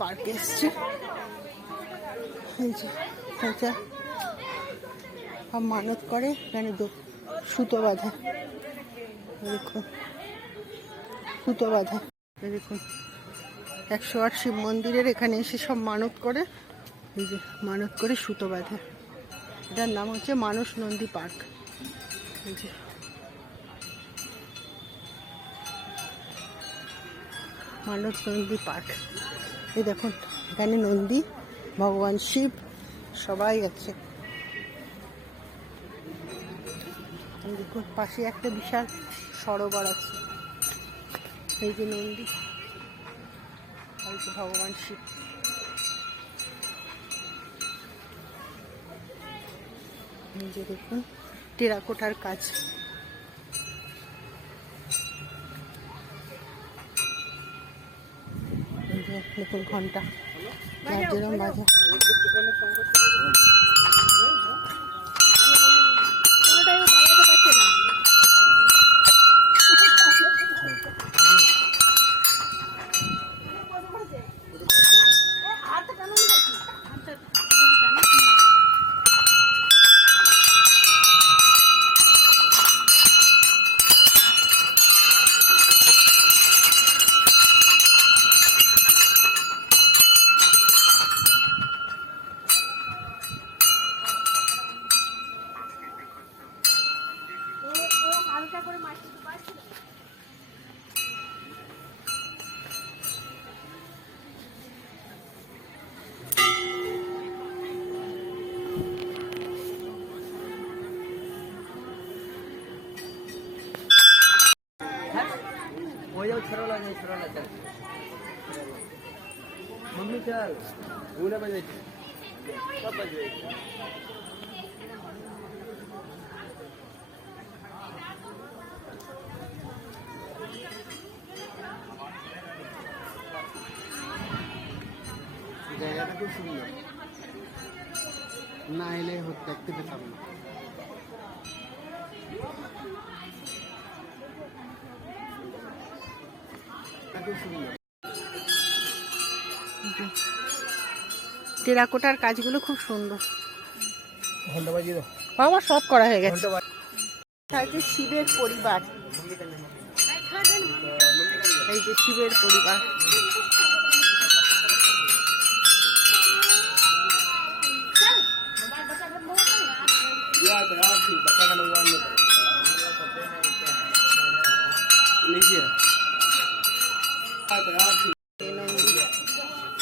পার্কে এসছে। এই যে সব মানত করে এখানে সুতো বাঁধে, দেখুন সুতো বাঁধে। দেখুন 108 শিব মন্দিরের এখানে এসে সব মানত করে, এই যে মানত করে সুতো বাঁধে। এটার নাম হচ্ছে মানস নন্দী পার্ক। এই যে মানস নন্দী পার্ক। এই দেখুন এখানে নন্দী, ভগবান শিব সবাই আছে। দেখুন পাশে একটা বিশাল সরোবর আছে। এই যে নন্দী, এই যে ভগবান শিব। এই যে দেখুন টেরাকোটার কাজ। এই যে দেখুন ঘন্টা যেরকম বাজে। मम्मी चल पूरे बजे कब बजे জায়গাটা খুব সুন্দর, না এলে দেখতে পেতাম না। খুব সুন্দর টেরাকোটার কাজগুলো খুব সুন্দর। ঘন্টা বাজিয়ে দাও বাবা, সব করা হয়ে গেছে। শিবের পরিবার, এই যে শিবের পরিবার।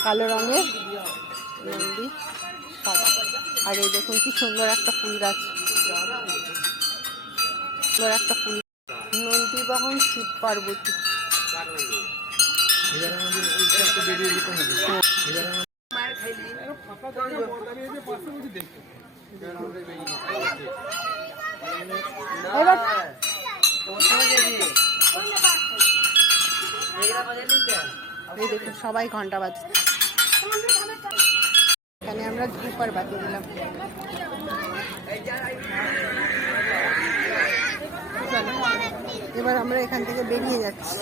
কালো রঙের নন্দী, সাদা। আর এই দেখুন কি সুন্দর একটা ফুল গাছ, সুন্দর একটা ফুল। নন্দী বাহন শিব পার্বতী। এই দেখুন সবাই ঘন্টা বাজছে। এখানে আমরা ধূপ আর বাতি দিলাম। এবার আমরা এখান থেকে বেরিয়ে যাচ্ছি।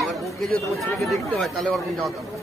আমার বউকে যদি তোমার ছেলেকে দেখতে হয় তাহলে ওরকম যাওয়া দরকার।